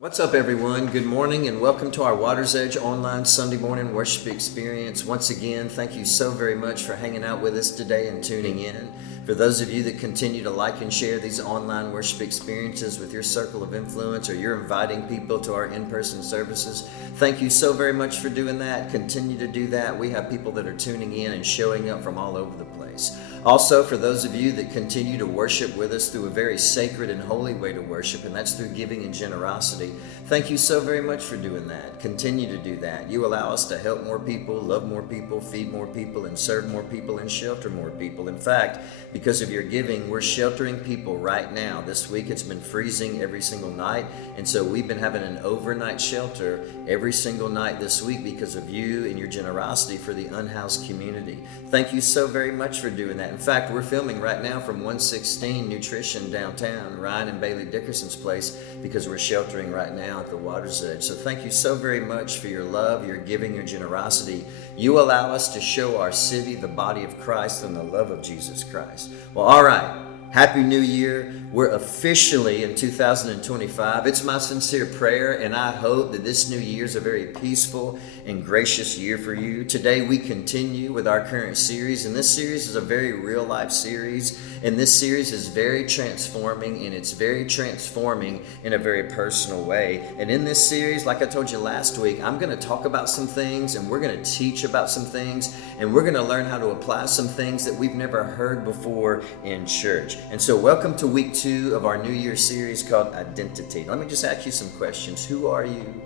What's up, everyone? Good morning and welcome to our Water's Edge online Sunday morning worship experience. Once again, thank you so very much for hanging out with us today and tuning in. For those of you that continue to like and share these online worship experiences with your circle of influence, or you're inviting people to our in-person services, thank you so very much for doing that. Continue to do that. We have people that are tuning in and showing up from all over the place. Also, for those of you that continue to worship with us through a very sacred and holy way to worship, and that's through giving and generosity, thank you so very much for doing that. Continue to do that. You allow us to help more people, love more people, feed more people, and serve more people, and shelter more people. In fact, because of your giving, we're sheltering people right now. This week it's been freezing every single night, and so we've been having an overnight shelter every single night this week because of you and your generosity for the unhoused community. Thank you so very much for doing that. In fact, we're filming right now from 116 Nutrition downtown, Ryan and Bailey Dickerson's place, because we're sheltering right now at the Water's Edge. So thank you so very much for your love, your giving, your generosity. You allow us to show our city the body of Christ and the love of Jesus Christ. Well, all right. Happy New Year. We're officially in 2025. It's my sincere prayer, and I hope that this new year is a very peaceful and gracious year for you. Today we continue with our current series, and this series is a very real life series, and this series is very transforming, and it's very transforming in a very personal way. And in this series, like I told you last week, I'm going to talk about some things, and we're going to teach about some things, and we're going to learn how to apply some things that we've never heard before in church. And so welcome to week 2 of our New Year series called Identity. Let me just ask you some questions. Who are you?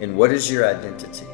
And what is your identity?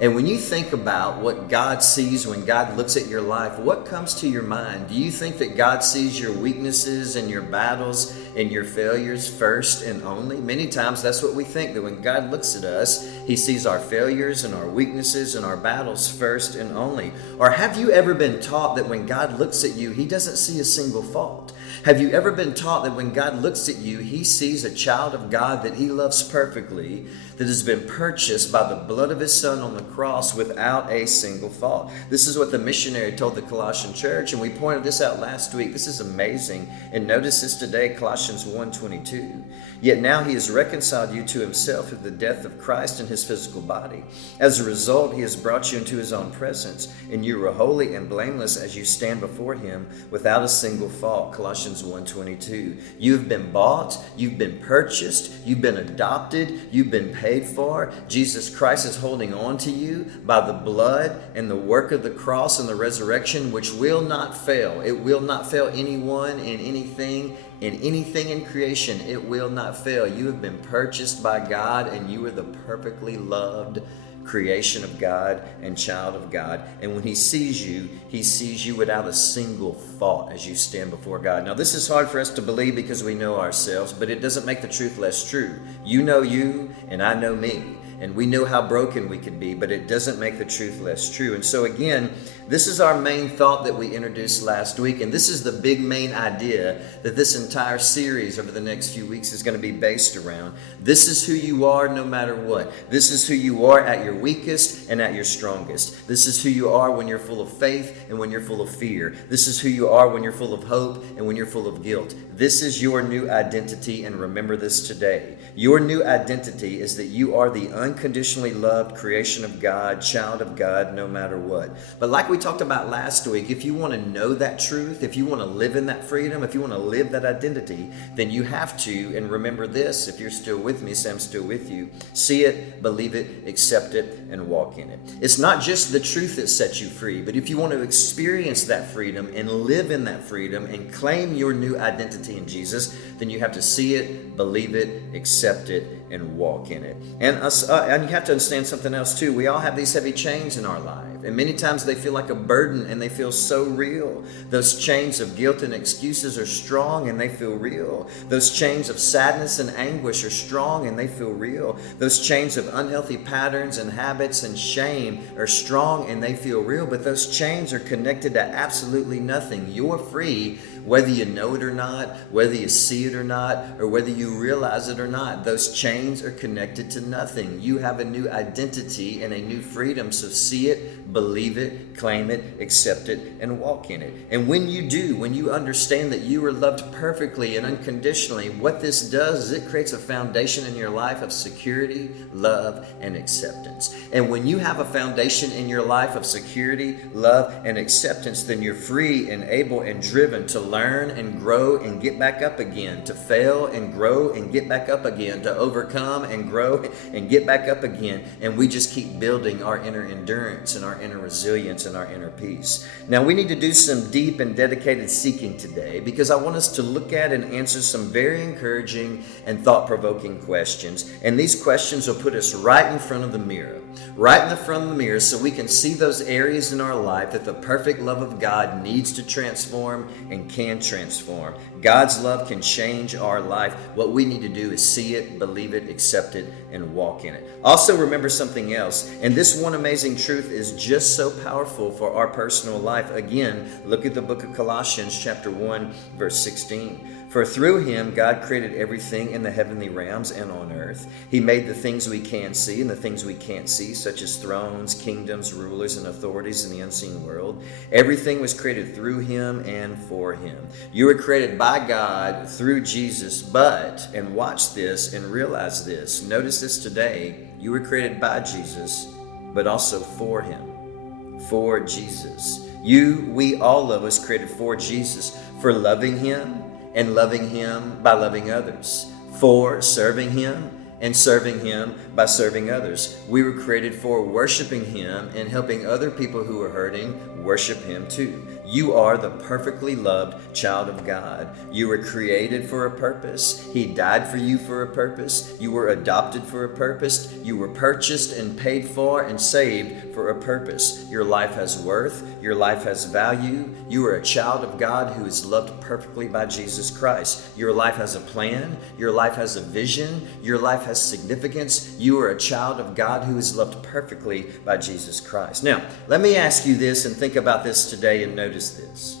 And when you think about what God sees when God looks at your life, what comes to your mind? Do you think that God sees your weaknesses and your battles and your failures first and only? Many times that's what we think, that when God looks at us, He sees our failures and our weaknesses and our battles first and only. Or have you ever been taught that when God looks at you, He doesn't see a single fault? Have you ever been taught that when God looks at you, He sees a child of God that He loves perfectly, that has been purchased by the blood of His Son on the cross without a single fault? This is what the missionary told the Colossian church, and we pointed this out last week. This is amazing. And notice this today, Colossians 1:22. Yet now He has reconciled you to Himself through the death of Christ in His physical body. As a result, He has brought you into His own presence, and you are holy and blameless as you stand before Him without a single fault. Colossians 1:22. You've been bought, you've been purchased, you've been adopted, you've been paid for. Jesus Christ is holding on to you by the blood and the work of the cross and the resurrection, which will not fail. It will not fail anyone and anything in creation. It will not fail. You have been purchased by God, and you are the perfectly loved creation of God and child of God. And when He sees you without a single fault as you stand before God. Now, this is hard for us to believe because we know ourselves, but it doesn't make the truth less true. You know you, and I know me. And we know how broken we could be, but it doesn't make the truth less true. And so again, this is our main thought that we introduced last week. And this is the big main idea that this entire series over the next few weeks is going to be based around. This is who you are no matter what. This is who you are at your weakest and at your strongest. This is who you are when you're full of faith and when you're full of fear. This is who you are when you're full of hope and when you're full of guilt. This is your new identity, and remember this today. Your new identity is that you are the unconditionally loved creation of God, child of God, no matter what. But like we talked about last week, if you want to know that truth, if you want to live in that freedom, if you want to live that identity, then you have to, and remember this, if you're still with me, say I'm still with you, see it, believe it, accept it, and walk in it. It's not just the truth that sets you free, but if you want to experience that freedom and live in that freedom and claim your new identity in Jesus, then you have to see it, believe it, accept it, and walk in it. And you have to understand something else too. We all have these heavy chains in our life, and many times they feel like a burden, and they feel so real. Those chains of guilt and excuses are strong, and they feel real. Those chains of sadness and anguish are strong, and they feel real. Those chains of unhealthy patterns and habits and shame are strong, and they feel real. But those chains are connected to absolutely nothing. You're free whether you know it or not, whether you see it or not, or whether you realize it or not. Those chains are connected to nothing. You have a new identity and a new freedom. So see it, believe it, claim it, accept it, and walk in it. And when you do, when you understand that you are loved perfectly and unconditionally, what this does is it creates a foundation in your life of security, love, and acceptance. And when you have a foundation in your life of security, love, and acceptance, then you're free and able and driven to learn and grow and get back up again, to fail and grow and get back up again, to overcome and grow and get back up again. And we just keep building our inner endurance and our inner resilience and our inner peace. Now, we need to do some deep and dedicated seeking today, because I want us to look at and answer some very encouraging and thought-provoking questions. And these questions will put us right in front of the mirror, right in the front of the mirror, so we can see those areas in our life that the perfect love of God needs to transform and can transform. God's love can change our life. What we need to do is see it, believe it, accept it, and walk in it. Also, remember something else, and this one amazing truth is just so powerful for our personal life. Again, look at the book of Colossians chapter 1, verse 16. For through him, God created everything in the heavenly realms and on earth. He made the things we can see and the things we can't see, such as thrones, kingdoms, rulers, and authorities in the unseen world. Everything was created through him and for him. You were created by God through Jesus, but, and watch this and realize this, notice this today, you were created by Jesus, but also for him. For Jesus. We, all of us, created for Jesus, for loving him, and loving him by loving others, for serving him and serving him by serving others. We were created for worshiping him and helping other people who are hurting worship him too. You are the perfectly loved child of God. You were created for a purpose. He died for you for a purpose. You were adopted for a purpose. You were purchased and paid for and saved for a purpose. Your life has worth. Your life has value. You are a child of God who is loved perfectly by Jesus Christ. Your life has a plan. Your life has a vision. Your life has significance. You are a child of God who is loved perfectly by Jesus Christ. Now, let me ask you this and think about this today and notice this.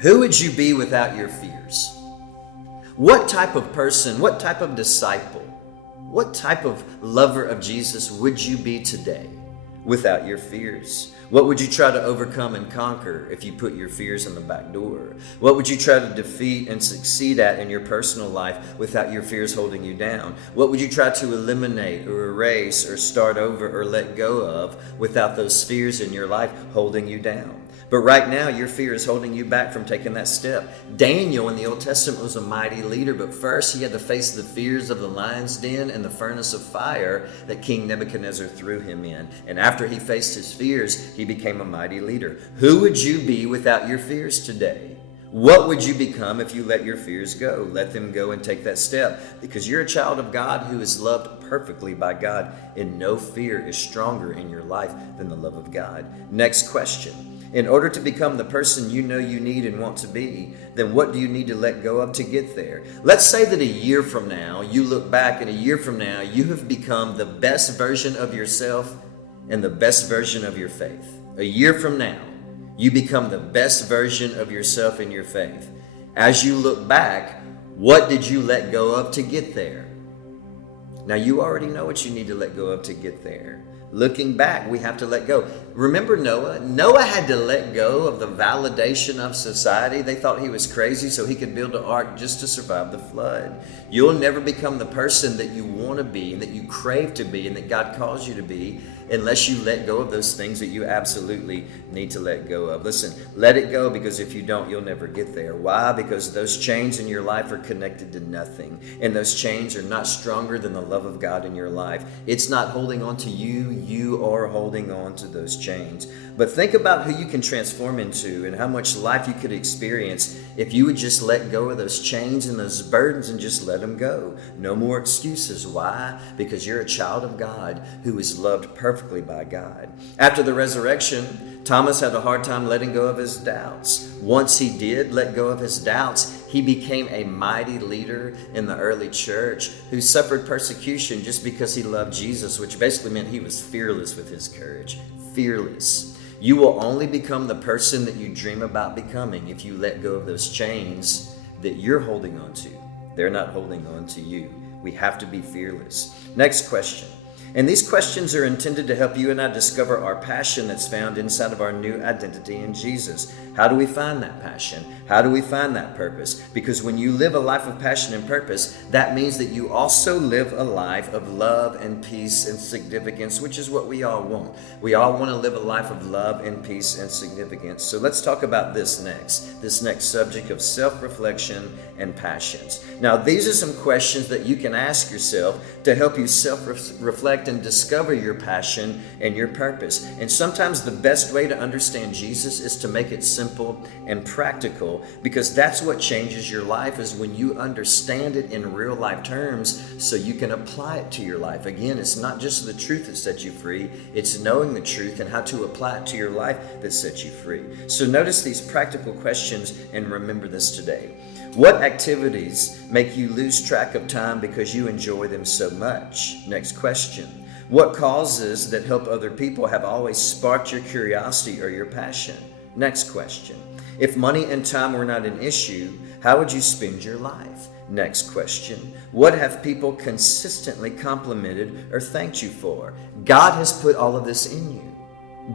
Who would you be without your fears? What type of person, what type of disciple, what type of lover of Jesus would you be today without your fears? What would you try to overcome and conquer if you put your fears in the back door? What would you try to defeat and succeed at in your personal life without your fears holding you down? What would you try to eliminate or erase or start over or let go of without those fears in your life holding you down? But right now, your fear is holding you back from taking that step. Daniel in the Old Testament was a mighty leader, but first he had to face the fears of the lion's den and the furnace of fire that King Nebuchadnezzar threw him in. And after he faced his fears, he became a mighty leader. Who would you be without your fears today? What would you become if you let your fears go? Let them go and take that step, because you're a child of God who is loved perfectly by God, and no fear is stronger in your life than the love of God. Next question. In order to become the person you know you need and want to be, then what do you need to let go of to get there? Let's say that a year from now, you look back and a year from now, you have become the best version of yourself and the best version of your faith. A year from now, you become the best version of yourself in your faith. As you look back, what did you let go of to get there? Now, you already know what you need to let go of to get there. Looking back, we have to let go. Remember Noah? Noah had to let go of the validation of society. They thought he was crazy, so he could build an ark just to survive the flood. You'll never become the person that you want to be and that you crave to be and that God calls you to be unless you let go of those things that you absolutely need to let go of. Listen, let it go, because if you don't, you'll never get there. Why? Because those chains in your life are connected to nothing, and those chains are not stronger than the love of God in your life. It's not holding on to you. You are holding on to those chains. But think about who you can transform into and how much life you could experience if you would just let go of those chains and those burdens and just let them go. No more excuses. Why? Because you're a child of God who is loved perfectly by God. After the resurrection, Thomas had a hard time letting go of his doubts. Once he did let go of his doubts, he became a mighty leader in the early church who suffered persecution just because he loved Jesus, which basically meant he was fearless with his courage. Fearless. You will only become the person that you dream about becoming if you let go of those chains that you're holding on to. They're not holding on to you. We have to be fearless. Next question. And these questions are intended to help you and I discover our passion that's found inside of our new identity in Jesus. How do we find that passion? How do we find that purpose? Because when you live a life of passion and purpose, that means that you also live a life of love and peace and significance, which is what we all want. We all want to live a life of love and peace and significance. So let's talk about this next subject of self-reflection and passions. Now, these are some questions that you can ask yourself to help you self-reflect and discover your passion and your purpose. And sometimes the best way to understand Jesus is to make it simple and practical, because that's what changes your life, is when you understand it in real life terms so you can apply it to your life. Again, it's not just the truth that sets you free, it's knowing the truth and how to apply it to your life that sets you free. So notice these practical questions and remember this today. What activities make you lose track of time because you enjoy them so much? Next question. What causes that help other people have always sparked your curiosity or your passion? Next question. If money and time were not an issue, how would you spend your life? Next question. What have people consistently complimented or thanked you for? God has put all of this in you.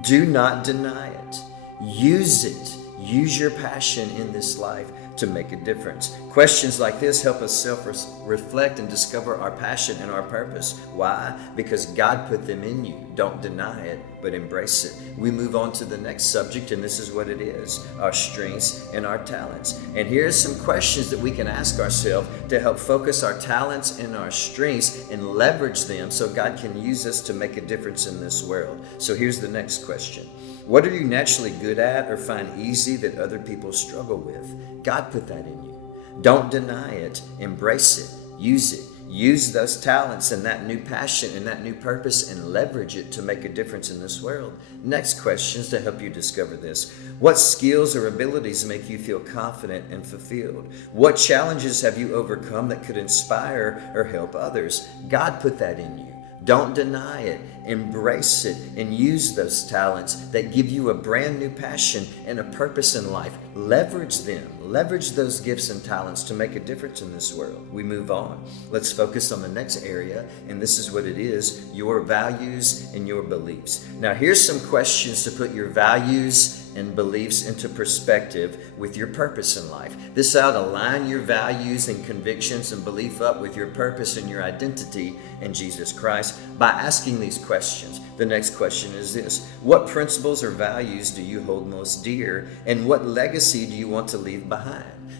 Do not deny it. Use it. Use your passion in this life to make a difference. Questions like this help us self-reflect and discover our passion and our purpose. Why? Because God put them in you. Don't deny it, but embrace it. We move on to the next subject, and this is what it is: our strengths and our talents. And here's some questions that we can ask ourselves to help focus our talents and our strengths and leverage them so God can use us to make a difference in this world. So here's the next question. What are you naturally good at or find easy that other people struggle with? God put that in you. Don't deny it. Embrace it. Use it. Use those talents and that new passion and that new purpose and leverage it to make a difference in this world. Next questions to help you discover this. What skills or abilities make you feel confident and fulfilled? What challenges have you overcome that could inspire or help others? God put that in you. Don't deny it. Embrace it and use those talents that give you a brand new passion and a purpose in life. Leverage them. Leverage those gifts and talents to make a difference in this world. We move on. Let's focus on the next area, and this is what it is: your values and your beliefs. Now, here's some questions to put your values and beliefs into perspective with your purpose in life. This ought to line your values and convictions and belief up with your purpose and your identity in Jesus Christ by asking these questions. The next question is this: what principles or values do you hold most dear, and what legacy do you want to leave behind?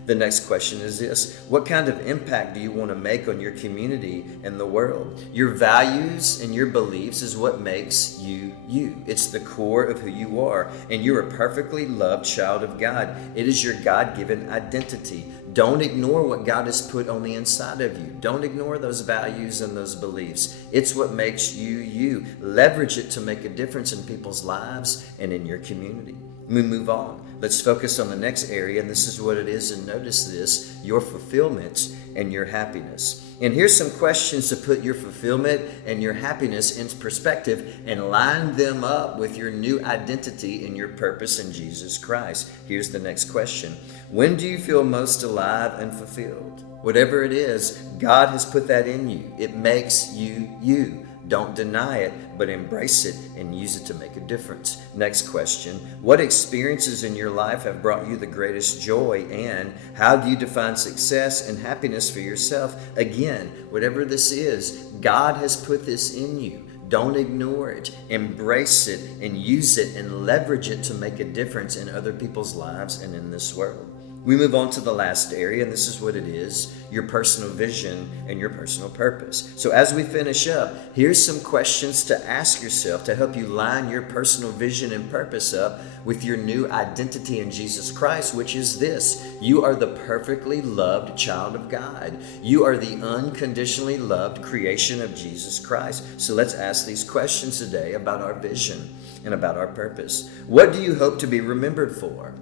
The next question is this: what kind of impact do you want to make on your community and the world? Your values and your beliefs is what makes you you. It's the core of who you are, and you're a perfectly loved child of God. It is your God-given identity. Don't ignore what God has put on the inside of you. Don't ignore those values and those beliefs. It's what makes you you. Leverage it to make a difference in people's lives and in your community. We move on. Let's focus on the next area, and this is what it is, and notice this: your fulfillment and your happiness. And here's some questions to put your fulfillment and your happiness in perspective and line them up with your new identity and your purpose in Jesus Christ. Here's the next question: when do you feel most alive and fulfilled? Whatever it is, God has put that in you. It makes you you. Don't deny it, but embrace it and use it to make a difference. Next question: what experiences in your life have brought you the greatest joy, and how do you define success and happiness for yourself? Again, whatever this is, God has put this in you. Don't ignore it. Embrace it and use it and leverage it to make a difference in other people's lives and in this world. We move on to the last area, and this is what it is: your personal vision and your personal purpose. So as we finish up, here's some questions to ask yourself to help you line your personal vision and purpose up with your new identity in Jesus Christ, which is this: you are the perfectly loved child of God. You are the unconditionally loved creation of Jesus Christ. So let's ask these questions today about our vision and about our purpose. What do you hope to be remembered for?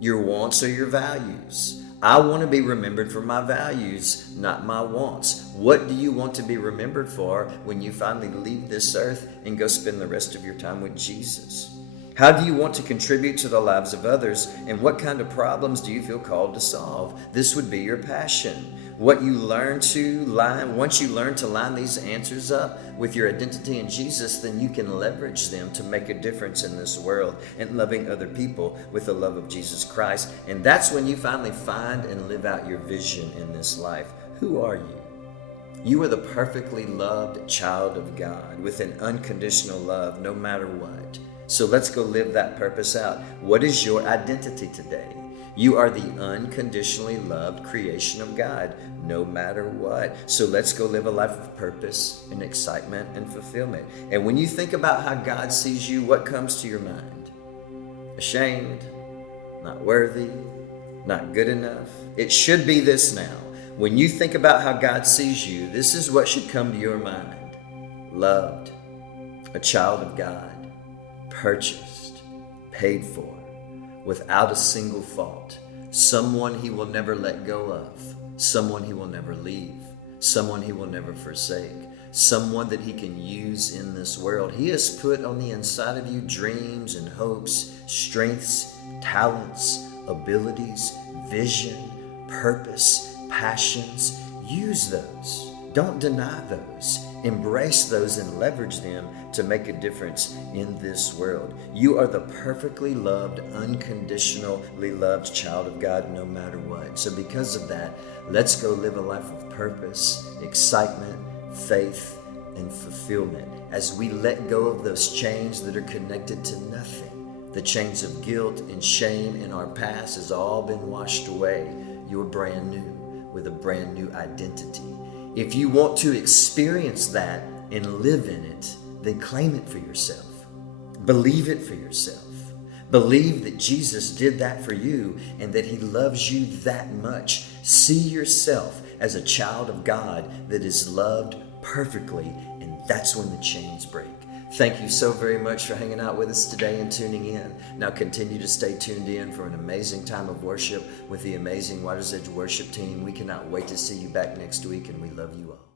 Your wants or your values? I want to be remembered for my values, not my wants. What do you want to be remembered for when you finally leave this earth and go spend the rest of your time with Jesus? How do you want to contribute to the lives of others, and what kind of problems do you feel called to solve? This would be your passion. Once you learn to line these answers up with your identity in Jesus, then you can leverage them to make a difference in this world and loving other people with the love of Jesus Christ. And that's when you finally find and live out your vision in this life. Who are you? You are the perfectly loved child of God with an unconditional love no matter what. So let's go live that purpose out. What is your identity today? You are the unconditionally loved creation of God, no matter what. So let's go live a life of purpose and excitement and fulfillment. And when you think about how God sees you, what comes to your mind? Ashamed, not worthy, not good enough. It should be this now. When you think about how God sees you, this is what should come to your mind. Loved, a child of God, purchased, paid for, without a single fault, someone he will never let go of, someone he will never leave, someone he will never forsake, someone that he can use in this world. He has put on the inside of you dreams and hopes, strengths, talents, abilities, vision, purpose, passions. Use those. Don't deny those. Embrace those and leverage them to make a difference in this world. You are the perfectly loved, unconditionally loved child of God no matter what. So because of that, let's go live a life of purpose, excitement, faith, and fulfillment as we let go of those chains that are connected to nothing. The chains of guilt and shame in our past has all been washed away. You're brand new with a brand new identity. If you want to experience that and live in it, then claim it for yourself. Believe it for yourself. Believe that Jesus did that for you and that he loves you that much. See yourself as a child of God that is loved perfectly, and that's when the chains break. Thank you so very much for hanging out with us today and tuning in. Now continue to stay tuned in for an amazing time of worship with the amazing Water's Edge worship team. We cannot wait to see you back next week, and we love you all.